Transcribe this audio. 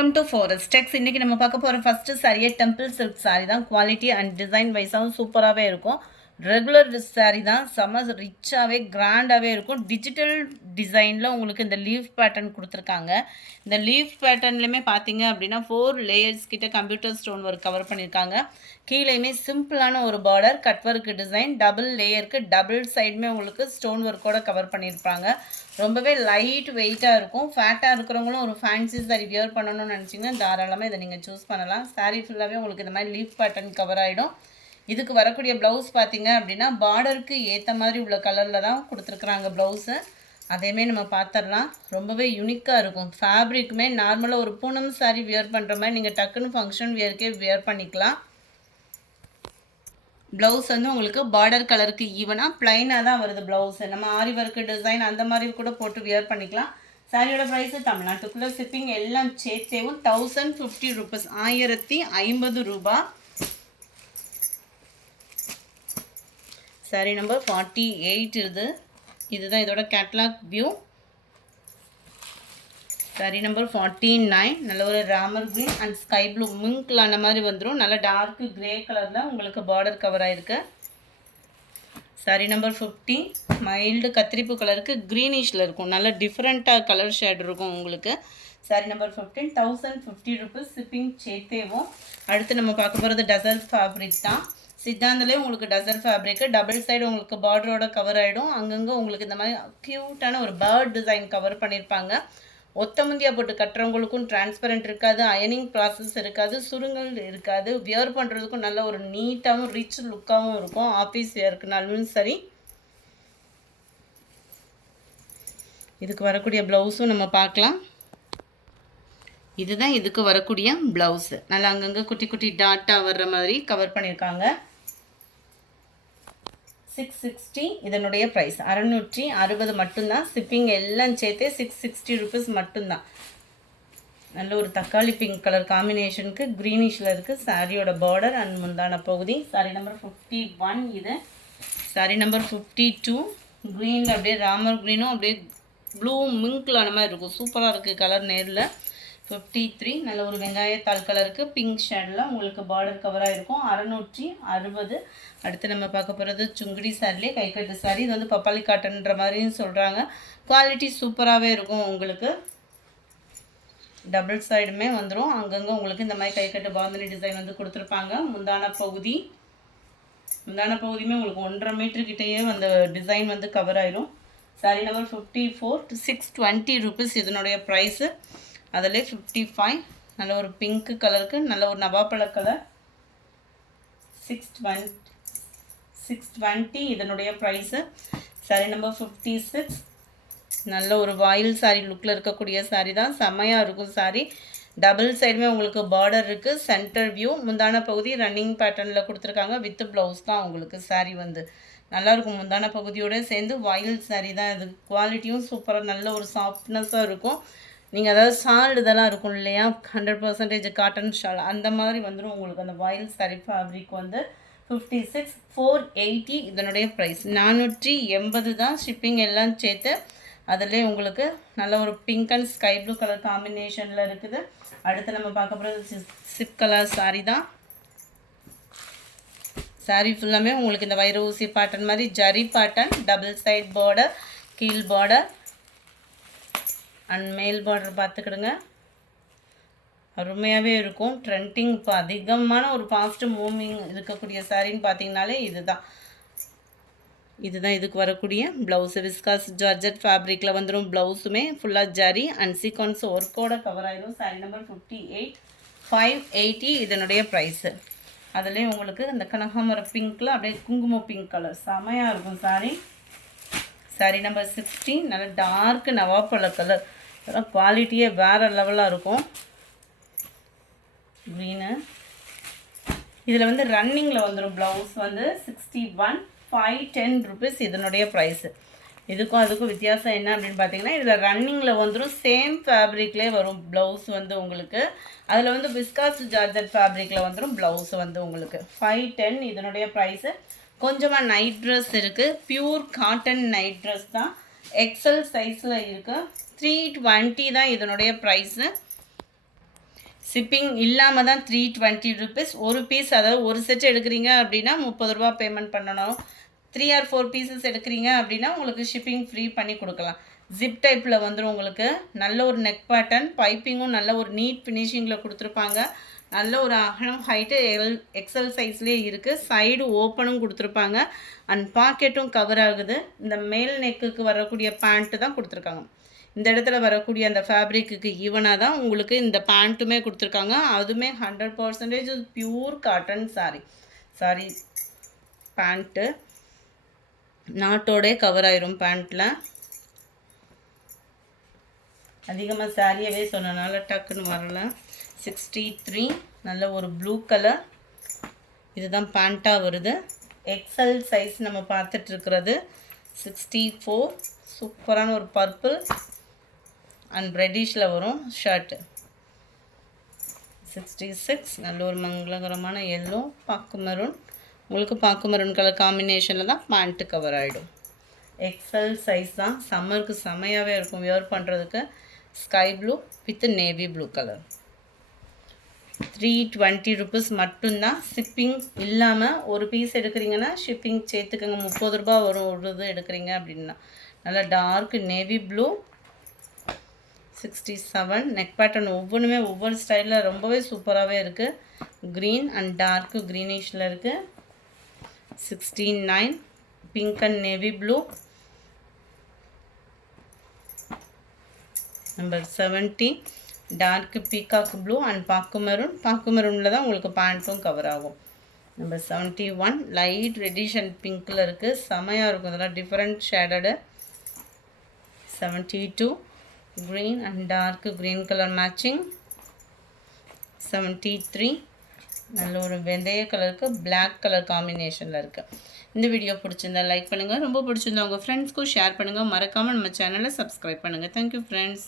Welcome to forest டெக்ஸ். இன்றைக்கி நம்ம பார்க்க போகிற ஃபஸ்ட்டு சாரியே டெம்பிள் சில்க் சாரி தான். குவாலிட்டி அண்ட் டிசைன் வைஸாகவும் சூப்பராகவே இருக்கும். ரெகுலர் சாரி தான், செம்ம ரிச்சாகவே கிராண்டாகவே இருக்கும். டிஜிட்டல் டிசைனில் உங்களுக்கு இந்த லீஃப் பேட்டர்ன் கொடுத்துருக்காங்க. இந்த லீஃப் பேட்டர்ன்லையுமே பார்த்தீங்க அப்படின்னா 4 லேயர்ஸ் கிட்ட கம்ப்யூட்டர் ஸ்டோன் ஒர்க் கவர் பண்ணியிருக்காங்க. கீழேயுமே சிம்பிளான ஒரு border cut work design, double லேயருக்கு டபுள் சைடுமே உங்களுக்கு ஸ்டோன் ஒர்க்கோட கவர் பண்ணியிருப்பாங்க. ரொம்பவே லைட் வெயிட்டாக இருக்கும். ஃபேட்டாக இருக்கிறவங்களும் ஒரு ஃபேன்சி சாரி வியர் பண்ணணும்னு நினச்சிங்கன்னா தாராளமாக இதை நீங்கள் சூஸ் பண்ணலாம். சாரீ ஃபுல்லாகவே உங்களுக்கு இந்த மாதிரி லீஃப் பேட்டர்ன் கவர் ஆகிடும். இதுக்கு வரக்கூடிய ப்ளவுஸ் பார்த்தீங்க அப்படின்னா பார்டருக்கு ஏற்ற மாதிரி உள்ள கலரில் தான் கொடுத்துருக்குறாங்க ப்ளவுஸு. அதேமாரி நம்ம பார்த்துடலாம். ரொம்பவே யூனிக்காக இருக்கும். ஃபேப்ரிக்குமே நார்மலாக ஒரு பூனம் சாரீ வியர் பண்ணுற மாதிரி நீங்கள் டக்குன்னு ஃபங்க்ஷன் வியர்க்கே வியர் பண்ணிக்கலாம். ப்ளவுஸ் வந்து உங்களுக்கு பார்டர் கலருக்கு ஈவனாக ப்ளைனாக தான் வருது ப்ளவுஸு. நம்ம ஆரி ஒர்க்கு டிசைன் அந்த மாதிரி கூட போட்டு வியர் பண்ணிக்கலாம். சாரியோட ப்ரைஸு தமிழ்நாட்டுக்குள்ளே ஷிப்பிங் எல்லாம் சேர்த்தேவும் 1050 ரூபீஸ், 1050 ரூபா. சாரி நம்பர் 48 இதுதான் இதோட கேட்லாக் வியூ. சாரி நம்பர் 49 நல்ல ஒரு Ramar green and sky blue மிங்க்ல அந்த மாதிரி வந்துடும். நல்ல டார்க்கு கிரே கலரில் உங்களுக்கு பார்டர் கவர் ஆகிருக்கு. சாரி நம்பர் 50 மைல்டு கத்திரிப்பு கலருக்கு க்ரீனிஷில் இருக்கும். நல்ல டிஃப்ரெண்ட்டாக கலர் ஷேட் இருக்கும் உங்களுக்கு. சாரி நம்பர் 15 1050 ரூபீஸ், ஷிப்பிங் சேர்த்தேவும். அடுத்து நம்ம பார்க்க போகிறது டசர் ஃபேப்ரிக் தான். சித்தாந்திலே உங்களுக்கு டசர் ஃபேப்ரிக்கு டபுள் சைடு உங்களுக்கு பார்டரோட கவர் ஆகிடும். அங்கங்கே உங்களுக்கு இந்த மாதிரி க்யூட்டான ஒரு பேர்ட் டிசைன் கவர் பண்ணியிருப்பாங்க. ஒத்த முந்தியா போட்டு கட்டுறவங்களுக்கும் டிரான்ஸ்பரண்ட் இருக்காது, அயனிங் ப்ராசஸ் இருக்காது, சுருங்கல் இருக்காது. வியர் பண்ணுறதுக்கும் நல்ல ஒரு நீட்டாகவும் ரிச் லுக்காகவும் இருக்கும். ஆஃபீஸ் வியர்க்குனாலும் சரி. இதுக்கு வரக்கூடிய ப்ளவுஸும் நம்ம பார்க்கலாம். இதுதான் இதுக்கு வரக்கூடிய ப்ளவுஸு. நல்லா அங்கங்கே குட்டி குட்டி டாட்டாக வர்ற மாதிரி கவர் பண்ணியிருக்காங்க. 660 இதனுடைய ப்ரைஸ் 660 மட்டும்தான். ஷிப்பிங் எல்லாம் சேர்த்தே 660 ரூபீஸ் மட்டும்தான். நல்ல ஒரு தக்காளி பிங்க் கலர் காம்பினேஷனுக்கு க்ரீனிஷில் இருக்குது சாரியோட பார்டர் அண்ட் முந்தான பகுதி. சாரி நம்பர் 51 இது. சாரி நம்பர் 52 க்ரீனில் அப்படியே ராமர் க்ரீனும் அப்படியே ப்ளூ மிங்க்ல அந்த மாதிரி இருக்கும். சூப்பராக இருக்குது கலர் நேரில். 53 நல்ல ஒரு வெங்காயத்தாள் கலருக்கு பிங்க் ஷேடில் உங்களுக்கு பார்டர் கவராக இருக்கும். 660. அடுத்து நம்ம பார்க்க போகிறது சுங்குடி சாரிலே கைக்கட்டு சாரி. இது வந்து பப்பாளி காட்டன்ற மாதிரியும் சொல்கிறாங்க. குவாலிட்டி சூப்பராகவே இருக்கும் உங்களுக்கு. டபுள் சைடுமே வந்துடும். அங்கங்கே உங்களுக்கு இந்த மாதிரி கைக்கட்டு பாந்தனி டிசைன் வந்து கொடுத்துருப்பாங்க. முந்தான பகுதியுமே உங்களுக்கு 1.5 மீட்டருக்கிட்டேயே அந்த டிசைன் வந்து கவர் ஆயிரும். சாரி நம்பர் 54 620 ரூபீஸ் இதனுடைய ப்ரைஸு. அதில் 55 நல்ல ஒரு பிங்க் கலருக்கு நல்ல ஒரு நவாப்பழ கலர். 620 இதனுடைய ப்ரைஸு. சாரி நம்பர் 56 நல்ல ஒரு வாயில் சாரி லுக்கில் இருக்கக்கூடிய சாரி தான். செம்மையாக இருக்கும் சாரி. டபுள் சைடுமே உங்களுக்கு பார்டர் இருக்குது. சென்டர் வியூ முந்தான பகுதி ரன்னிங் பேட்டர்னில் கொடுத்துருக்காங்க. வித் ப்ளவுஸ் தான் உங்களுக்கு சாரி வந்து நல்லாயிருக்கும். முந்தான பகுதியோடு சேர்ந்து வாயில் சாரி தான் இது. குவாலிட்டியும் சூப்பராக நல்ல ஒரு சாஃப்ட்னஸாக இருக்கும். நீங்கள் அதாவது ஷால் இதெல்லாம் இருக்கும் இல்லையா, 100% காட்டன் ஷால் அந்த மாதிரி வந்துடும் உங்களுக்கு. அந்த வாயில் சாரி ஃபேப்ரிக் வந்து 56 480 இதனுடைய ப்ரைஸ் 480 தான். ஷிப்பிங் எல்லாம் சேர்த்து அதிலே உங்களுக்கு நல்ல ஒரு pink and sky blue colour காம்பினேஷனில் இருக்குது. அடுத்து நம்ம பார்க்க போகிறது சிப் கலர் சாரி தான். சாரி ஃபுல்லாமே உங்களுக்கு இந்த வைர ஊசி பேட்டர்ன் மாதிரி zari pattern, double side border, கீழ் பார்டர் அண்ட் மேல் பார்டர் பார்த்துக்கிடுங்க. அருமையாகவே இருக்கும். ட்ரெண்டிங் இப்போ அதிகமான ஒரு ஃபாஸ்ட்டு மூவிங் இருக்கக்கூடிய சாரின்னு பார்த்தீங்கனாலே இதுதான் இதுக்கு வரக்கூடிய ப்ளவுஸு. விஸ்காஸ் ஜார்ஜெட் ஃபேப்ரிக்கில் வந்துடும். ப்ளவுஸுமே ஃபுல்லாக ஜரி அண்ட் சீக்வன்ஸ் ஒர்க்கோட கவர் ஆகிடும். சாரி நம்பர் 58 580 இதனுடைய ப்ரைஸு. அதுலேயே உங்களுக்கு இந்த கனகாமர பிங்க்கில் அப்படியே குங்குமம் பிங்க் கலர் செமையாக இருக்கும் சாரி. சாரி நம்பர் 60 நல்ல டார்க்கு நவாப்பழ கலர். அதெல்லாம் குவாலிட்டியே வேறு லெவலாக இருக்கும். க்ரீனு இதில் வந்து ரன்னிங்கில் வந்துடும். ப்ளவுஸ் வந்து 61 510 ரூபீஸ் இதனுடைய ப்ரைஸு. இதுக்கும் அதுக்கும் வித்தியாசம் என்ன அப்படின்னு பார்த்தீங்கன்னா, இதில் ரன்னிங்கில் வந்துடும். சேம் ஃபேப்ரிக்லேயே வரும் ப்ளவுஸ் வந்து உங்களுக்கு. அதில் வந்து விஸ்காஸ் ஜார்ஜெட் ஃபேப்ரிக்கில் வந்துடும் ப்ளவுஸ் வந்து உங்களுக்கு. 510 இதனுடைய ப்ரைஸு. கொஞ்சமாக நைட் ட்ரெஸ் இருக்குது. பியூர் காட்டன் நைட் ட்ரெஸ் தான். எக்ஸல் சைஸில் இருக்குது. 320 தான் இதனுடைய ப்ரைஸு. ஷிப்பிங் இல்லாமல் தான் 320 ருபீஸ். ஒரு பீஸ், அதாவது ஒரு செட் எடுக்கிறீங்க அப்படின்னா 30 ரூபா பேமெண்ட் பண்ணணும். 3 or 4 பீசஸ் எடுக்கிறீங்க அப்படின்னா உங்களுக்கு ஷிப்பிங் ஃப்ரீ பண்ணி கொடுக்கலாம். ஜிப் டைப்பில் வந்துடும் உங்களுக்கு. நல்ல ஒரு நெக் பேட்டர்ன், பைப்பிங்கும் நல்ல ஒரு நீட் ஃபினிஷிங்கில் கொடுத்துருப்பாங்க. நல்ல ஒரு அகலம், ஹைட்டு எக்ஸல் சைஸ்லேயே இருக்குது. சைடு ஓப்பனும் கொடுத்துருப்பாங்க. அண்ட் பாக்கெட்டும் கவர் ஆகுது. இந்த மேல் நெக்குக்கு வரக்கூடிய பேண்ட்டு தான் கொடுத்துருக்காங்க. இந்த இடத்துல வரக்கூடிய அந்த ஃபேப்ரிக்கு ஈவனாக தான் உங்களுக்கு இந்த பேண்ட்டுமே கொடுத்துருக்காங்க. அதுவுமே 100% பியூர் காட்டன் சாரி பேண்ட்டு. நாட்டோடே கவர் ஆயிரும் பேண்ட்டில். அதிகமாக சாரியவே சொன்னனால டக்குன்னு வரல. 63 நல்ல ஒரு ப்ளூ கலர். இதுதான் பேண்ட்டாக வருது. எக்ஸல் சைஸ் நம்ம பார்த்துட்ருக்கிறது. 64 சூப்பரான ஒரு பர்பிள் அண்ட் ரெட்டிஷில் வரும் ஷர்ட்டு. 66 நல்ல ஒரு மங்களகரமான எல்லோ, பாக்கு மெரூன். உங்களுக்கு பாக்கு மெரூன் கலர் காம்பினேஷனில் தான் பேண்ட்டு கவர் ஆகிடும். எக்ஸல் சைஸ் தான். சம்மருக்கு செம்மையாகவே இருக்கும் வியர் பண்ணுறதுக்கு. Sky blue with navy blue colour. 320 rupees மட்டும்தான். ஷிப்பிங் இல்லாமல் ஒரு பீஸ் எடுக்கிறீங்கன்னா ஷிப்பிங் சேர்த்துக்கங்க. 30 ரூபா வரும் ஒரு இது எடுக்கிறீங்க அப்படின்னா. நல்லா dark navy blue. 67 neck pattern ஒவ்வொன்றுமே ஒவ்வொரு ஸ்டைலில் ரொம்பவே சூப்பராகவே இருக்குது. க்ரீன் அண்ட் டார்க் க்ரீனிஷில் இருக்குது. 69 pink and navy blue. Number 70 dark peacock blue and பாக்கு மெரூனில் தான் உங்களுக்கு பேண்ட்டும் கவர் ஆகும். நம்பர் 71 லைட் ரெட்டிஷ் அண்ட் பிங்க்கில் இருக்குது. செமையாக இருக்கும். இதெல்லாம் different shaded. 72 green and dark green colour matching. 73 நல்ல ஒரு வெந்தய கலருக்கு பிளாக் கலர் காம்பினேஷனில் இருக்குது. இந்த வீடியோ பிடிச்சிருந்தா லைக் பண்ணுங்கள். ரொம்ப பிடிச்சிருந்தா உங்கள் ஃப்ரெண்ட்ஸ்க்கும் ஷேர் பண்ணுங்கள். மறக்காமல் நம்ம சேனலை சப்ஸ்கிரைப் பண்ணுங்கள். Thank you friends.